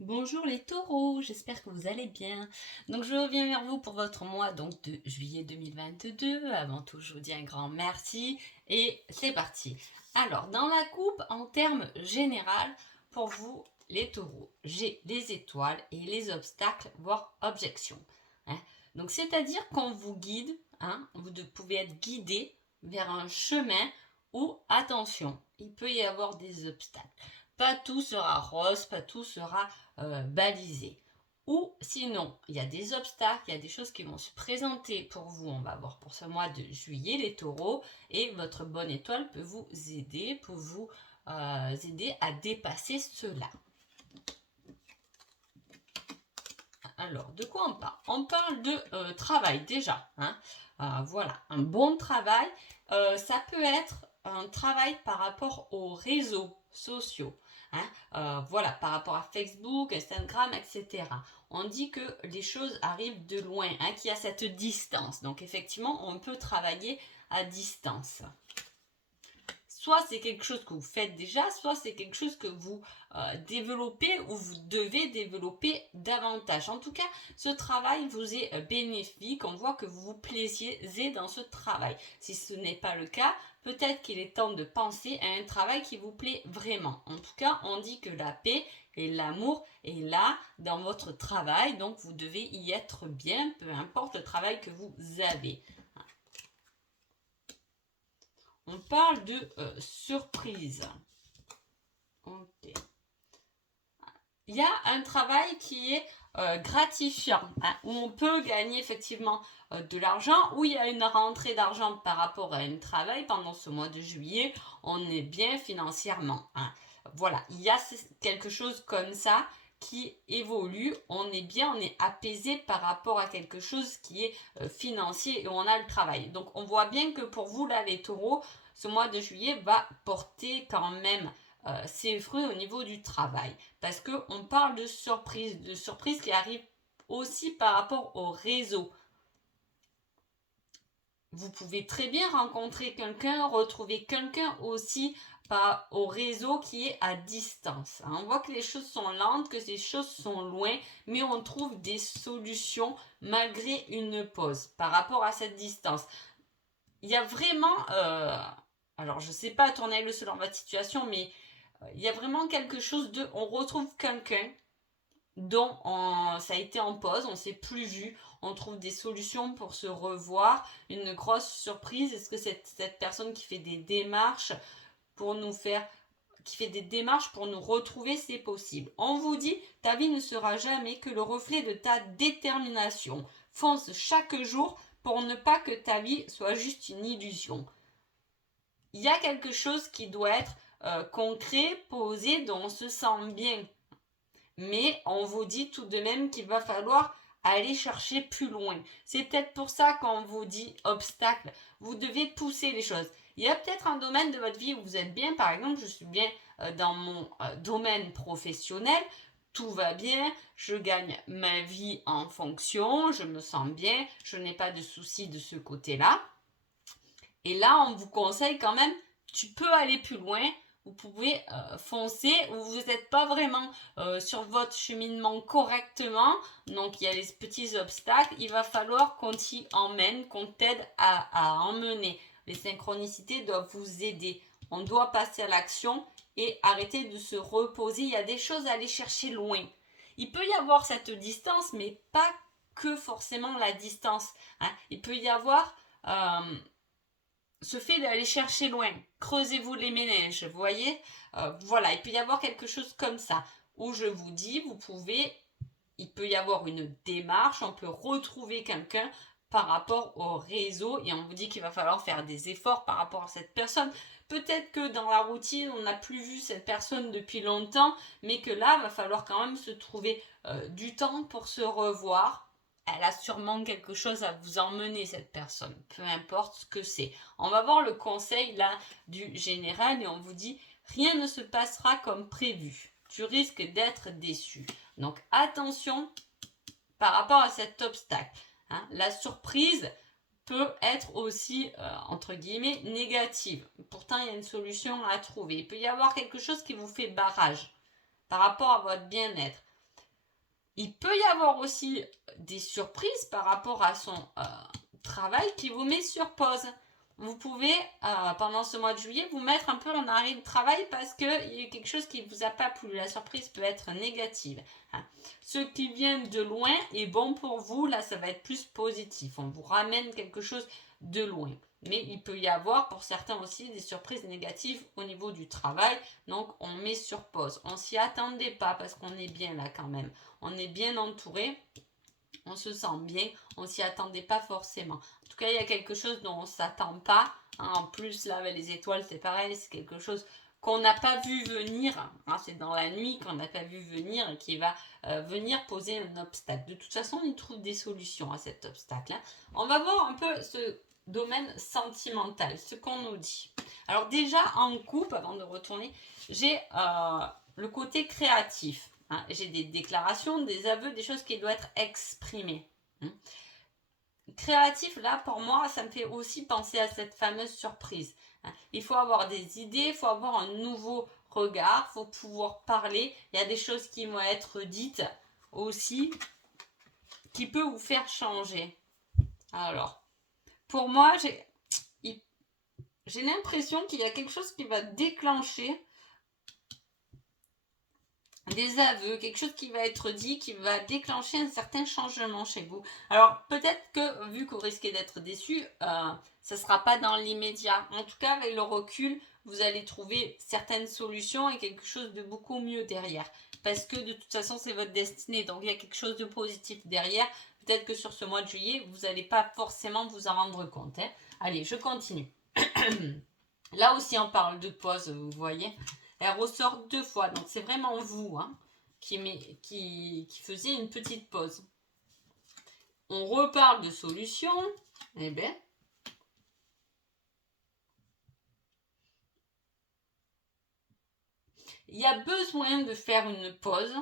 Bonjour les taureaux, j'espère que vous allez bien. Donc je reviens vers vous pour votre mois donc de juillet 2022. Avant tout, je vous dis un grand merci et c'est parti. Alors, dans la coupe, en termes général, pour vous les taureaux, j'ai les étoiles et les obstacles, voire objections. Hein. Donc c'est-à-dire qu'on vous guide, vous pouvez être guidé vers un chemin où, attention, il peut y avoir des obstacles. Pas tout sera rose, pas tout sera balisé. Ou sinon, il y a des obstacles, il y a des choses qui vont se présenter pour vous. On va voir pour ce mois de juillet, les taureaux. Et votre bonne étoile peut vous aider à dépasser cela. Alors, de quoi on parle? On parle de travail déjà. Voilà, un bon travail. Ça peut être un travail par rapport aux réseaux sociaux. Voilà, par rapport à Facebook, Instagram, etc. On dit que les choses arrivent de loin, qu'il y a cette distance. Donc effectivement, on peut travailler à distance. Soit c'est quelque chose que vous faites déjà, soit c'est quelque chose que vous développez ou vous devez développer davantage. En tout cas, ce travail vous est bénéfique. On voit que vous vous plaisiez dans ce travail. Si ce n'est pas le cas, peut-être qu'il est temps de penser à un travail qui vous plaît vraiment. En tout cas, on dit que la paix et l'amour est là dans votre travail. Donc, vous devez y être bien, peu importe le travail que vous avez. On parle de surprise. Okay. Il y a un travail qui est gratifiant, où on peut gagner effectivement de l'argent, où il y a une rentrée d'argent par rapport à un travail pendant ce mois de juillet, on est bien financièrement. Voilà, il y a quelque chose comme ça qui évolue, on est bien, on est apaisé par rapport à quelque chose qui est financier et on a le travail. Donc on voit bien que pour vous là les taureaux, ce mois de juillet va porter quand même ses fruits au niveau du travail. Parce qu'on parle de surprises qui arrivent aussi par rapport au réseau. Vous pouvez très bien rencontrer quelqu'un, retrouver quelqu'un aussi au réseau qui est à distance. On voit que les choses sont lentes, que les choses sont loin, mais on trouve des solutions malgré une pause par rapport à cette distance. Il y a vraiment, alors je ne sais pas tourner le selon votre situation, mais il y a vraiment quelque chose de, on retrouve quelqu'un dont ça a été en pause, on ne s'est plus vu, on trouve des solutions pour se revoir, une grosse surprise, est-ce que cette personne qui fait des démarches pour nous faire, qui fait des démarches pour nous retrouver, c'est possible. On vous dit, ta vie ne sera jamais que le reflet de ta détermination. Fonce chaque jour pour ne pas que ta vie soit juste une illusion. Il y a quelque chose qui doit être concret, posé, dont on se sent bien. Mais on vous dit tout de même qu'il va falloir aller chercher plus loin. C'est peut-être pour ça qu'on vous dit obstacle. Vous devez pousser les choses. Il y a peut-être un domaine de votre vie où vous êtes bien. Par exemple, je suis bien dans mon domaine professionnel. Tout va bien, je gagne ma vie en fonction, je me sens bien, je n'ai pas de soucis de ce côté-là. Et là, on vous conseille quand même, tu peux aller plus loin, vous pouvez foncer, vous n'êtes pas vraiment sur votre cheminement correctement, donc il y a les petits obstacles, il va falloir qu'on t'y emmène, qu'on t'aide à emmener. Les synchronicités doivent vous aider. On doit passer à l'action et arrêter de se reposer. Il y a des choses à aller chercher loin. Il peut y avoir cette distance, mais pas que forcément la distance. Il peut y avoir ce fait d'aller chercher loin. Creusez-vous les méninges, vous voyez. Voilà, il peut y avoir quelque chose comme ça, où je vous dis, il peut y avoir une démarche, on peut retrouver quelqu'un par rapport au réseau et on vous dit qu'il va falloir faire des efforts par rapport à cette personne. Peut-être que dans la routine, on n'a plus vu cette personne depuis longtemps, mais que là, il va falloir quand même se trouver du temps pour se revoir. Elle a sûrement quelque chose à vous emmener, cette personne, peu importe ce que c'est. On va voir le conseil là du général et on vous dit rien ne se passera comme prévu. Tu risques d'être déçu. Donc attention par rapport à cet obstacle. La surprise peut être aussi, entre guillemets, négative. Pourtant, il y a une solution à trouver. Il peut y avoir quelque chose qui vous fait barrage par rapport à votre bien-être. il peut y avoir aussi des surprises par rapport à son travail qui vous met sur pause. Vous pouvez, pendant ce mois de juillet, vous mettre un peu en arrêt de travail parce qu'il y a quelque chose qui ne vous a pas plu. La surprise peut être négative. Hein. Ce qui vient de loin est bon pour vous. Là, ça va être plus positif. On vous ramène quelque chose de loin. Mais il peut y avoir pour certains aussi des surprises négatives au niveau du travail. Donc, on met sur pause. On s'y attendait pas parce qu'on est bien là quand même. On est bien entouré. On se sent bien, on s'y attendait pas forcément. En tout cas, il y a quelque chose dont on ne s'attend pas. Hein. En plus, là, avec les étoiles, c'est pareil, c'est quelque chose qu'on n'a pas vu venir. Hein. C'est dans la nuit qu'on n'a pas vu venir et qui va venir poser un obstacle. De toute façon, on y trouve des solutions à cet obstacle. Hein. On va voir un peu ce domaine sentimental, ce qu'on nous dit. Alors déjà, en couple, avant de retourner, j'ai le côté créatif. Hein, j'ai des déclarations, des aveux, des choses qui doivent être exprimées. Hein. Créatif, là, pour moi, ça me fait aussi penser à cette fameuse surprise. Hein. Il faut avoir des idées, il faut avoir un nouveau regard, il faut pouvoir parler. Il y a des choses qui vont être dites aussi qui peuvent vous faire changer. Alors, pour moi, j'ai l'impression qu'il y a quelque chose qui va déclencher des aveux, quelque chose qui va être dit, qui va déclencher un certain changement chez vous. Alors peut-être que vu que vous risquez d'être déçu, ça ne sera pas dans l'immédiat. En tout cas, avec le recul, vous allez trouver certaines solutions et quelque chose de beaucoup mieux derrière. Parce que de toute façon, c'est votre destinée. Donc il y a quelque chose de positif derrière. Peut-être que sur ce mois de juillet, vous n'allez pas forcément vous en rendre compte. Hein. Allez, je continue. Là aussi, on parle de pause, vous voyez. Elle ressort 2 fois. Donc, c'est vraiment vous hein, qui faisiez une petite pause. On reparle de solutions. Eh bien, il y a besoin de faire une pause.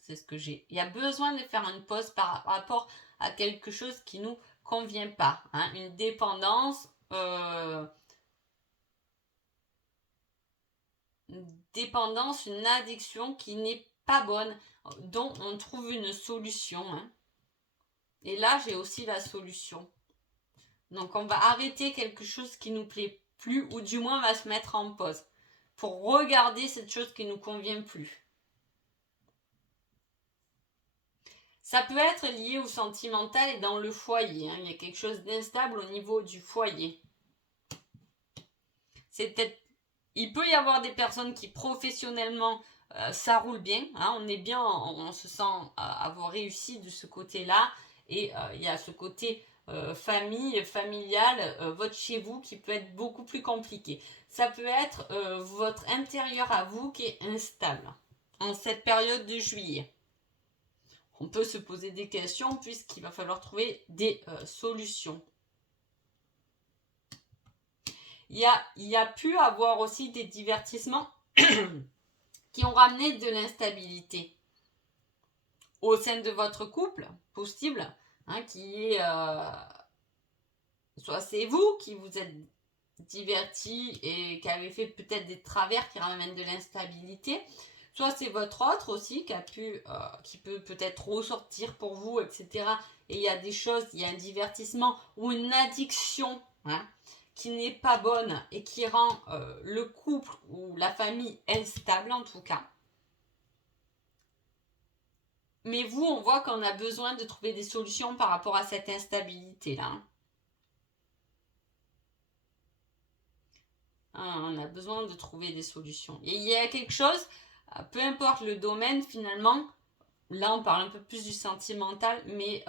C'est ce que j'ai. Il y a besoin de faire une pause par rapport à quelque chose qui ne nous convient pas. Hein, une dépendance. Une addiction qui n'est pas bonne, dont on trouve une solution. Hein. Et là, j'ai aussi la solution. Donc, on va arrêter quelque chose qui nous plaît plus, ou du moins, on va se mettre en pause pour regarder cette chose qui nous convient plus. Ça peut être lié au sentimental et dans le foyer. Hein. Il y a quelque chose d'instable au niveau du foyer. C'est peut-être il peut y avoir des personnes qui professionnellement ça roule bien, hein, on est bien, on se sent avoir réussi de ce côté-là et il y a ce côté famille, familial, votre chez vous qui peut être beaucoup plus compliqué. Ça peut être votre intérieur à vous qui est instable en cette période de juillet. On peut se poser des questions puisqu'il va falloir trouver des solutions. Il y a pu avoir aussi des divertissements qui ont ramené de l'instabilité au sein de votre couple, possible, hein, qui est soit c'est vous qui vous êtes divertis et qui avez fait peut-être des travers qui ramènent de l'instabilité, soit c'est votre autre aussi qui peut peut-être ressortir pour vous, etc. Et il y a des choses, il y a un divertissement ou une addiction, hein, qui n'est pas bonne et qui rend le couple ou la famille instable en tout cas. Mais vous, on voit qu'on a besoin de trouver des solutions par rapport à cette instabilité-là. On a besoin de trouver des solutions. Et il y a quelque chose, peu importe le domaine finalement, là on parle un peu plus du sentimental, mais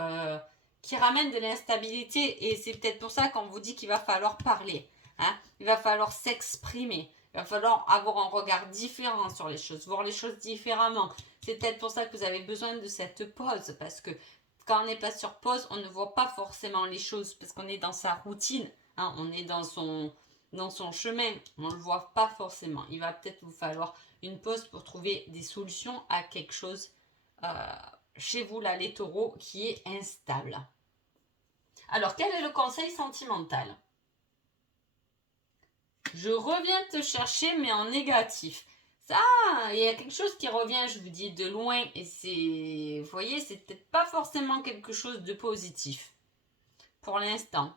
qui ramène de l'instabilité. Et c'est peut-être pour ça qu'on vous dit qu'il va falloir parler. Hein. Il va falloir s'exprimer. Il va falloir avoir un regard différent sur les choses, voir les choses différemment. C'est peut-être pour ça que vous avez besoin de cette pause, parce que quand on n'est pas sur pause, on ne voit pas forcément les choses, parce qu'on est dans sa routine, hein, on est dans son chemin, on ne le voit pas forcément. Il va peut-être vous falloir une pause pour trouver des solutions à quelque chose chez vous, là, les taureaux, qui est instable. Alors, quel est le conseil sentimental ? Je reviens te chercher, mais en négatif. Ça, il y a quelque chose qui revient, je vous dis, de loin. Et c'est, vous voyez, c'est peut-être pas forcément quelque chose de positif. Pour l'instant.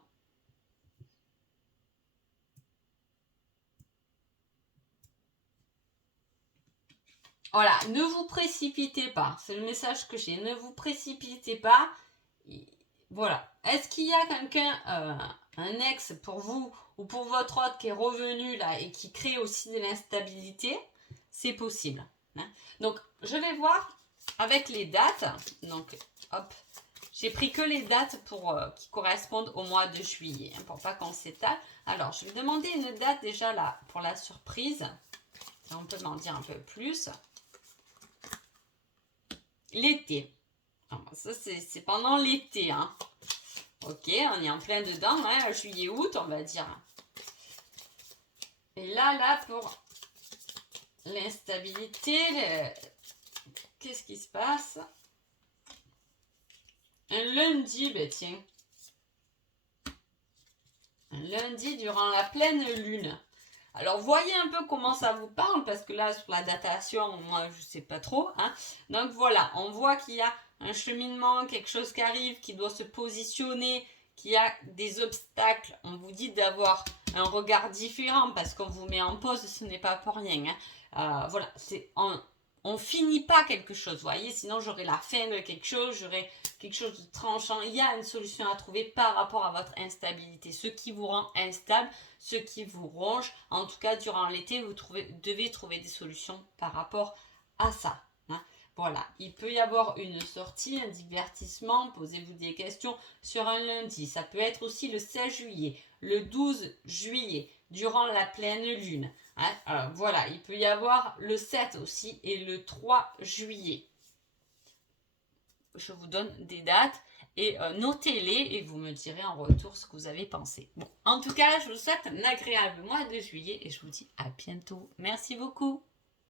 Voilà, ne vous précipitez pas. C'est le message que j'ai. Ne vous précipitez pas. Voilà. Est-ce qu'il y a quelqu'un, un ex pour vous ou pour votre autre qui est revenu là et qui crée aussi de l'instabilité? C'est possible. Hein. Donc, je vais voir avec les dates. Donc, hop. J'ai pris que les dates qui correspondent au mois de juillet, hein, pour pas qu'on s'étale. Alors, je vais demander une date déjà là pour la surprise. Si on peut m'en dire un peu plus. L'été. Ça, c'est pendant l'été. Hein. Ok, on est en plein dedans, hein, juillet-août, on va dire. Et là, pour l'instabilité, qu'est-ce qui se passe? Un lundi, ben tiens. Un lundi durant la pleine lune. Alors, voyez un peu comment ça vous parle, parce que là, sur la datation, moi, je sais pas trop. Hein. Donc, voilà, on voit qu'il y a un cheminement, quelque chose qui arrive, qui doit se positionner, qu'il y a des obstacles. On vous dit d'avoir un regard différent, parce qu'on vous met en pause, ce n'est pas pour rien. Hein. Voilà, on finit pas quelque chose, vous voyez, sinon j'aurais la fin de quelque chose, j'aurais quelque chose de tranchant. Il y a une solution à trouver par rapport à votre instabilité, ce qui vous rend instable, ce qui vous ronge. En tout cas, durant l'été, vous devez trouver des solutions par rapport à ça. Hein. Voilà, il peut y avoir une sortie, un divertissement, posez-vous des questions sur un lundi. Ça peut être aussi le 16 juillet, le 12 juillet, durant la pleine lune. Hein. Voilà, il peut y avoir le 7 aussi et le 3 juillet. Je vous donne des dates et notez-les et vous me direz en retour ce que vous avez pensé. Bon, en tout cas, je vous souhaite un agréable mois de juillet et je vous dis à bientôt. Merci beaucoup.